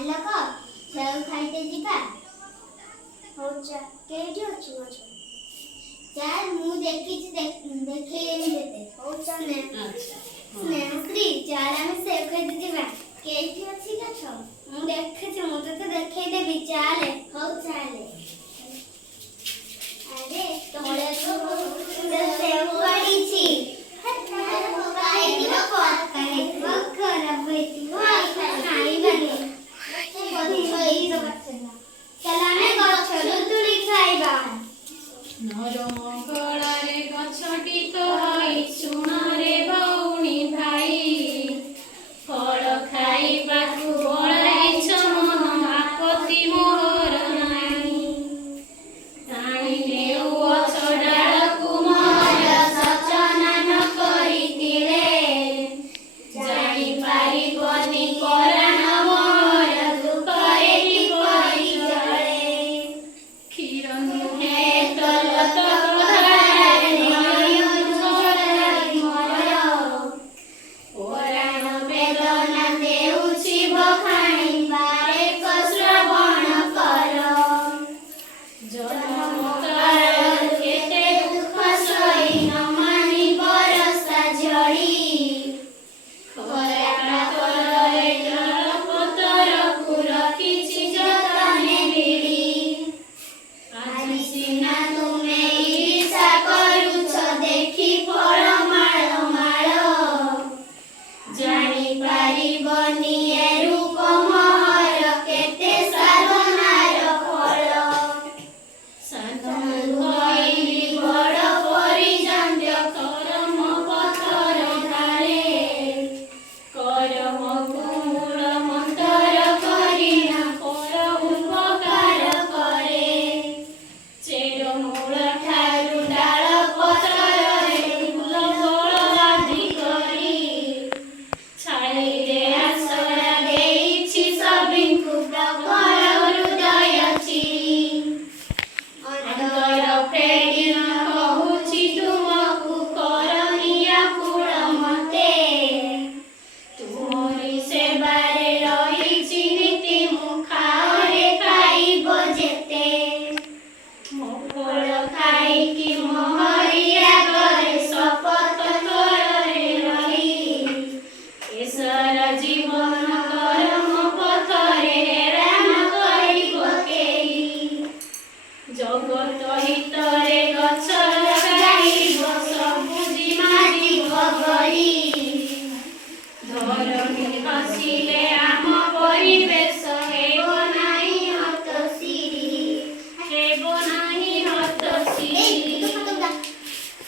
ଆଲୋକ ସେଉ ଖାଇତେ ଯିବା। ହଉ ଚା କେଉଁଠି ଅଛି ଗଛ? ଚାଲ ମୁଁ ଦେଖିଛି ଦେଖେଇଦେବି ତତେ। ହଉ ଚାଲ ସ୍ନେହଶ୍ରୀ ଚାଲ ଆମେ ସେଉ ଖାଇତେ ଯିବା। କେଉଁଠି ଅଛି ଗଛ? ମୁଁ ଦେଖିଛି ମୁଁ ତତେ ଦେଖେଇଦେବି ଚାଲେ। ହଉ ଚାଲେ। ଆରେ ତଳେ ତ ବହୁତ ସୁନ୍ଦର ସେଉ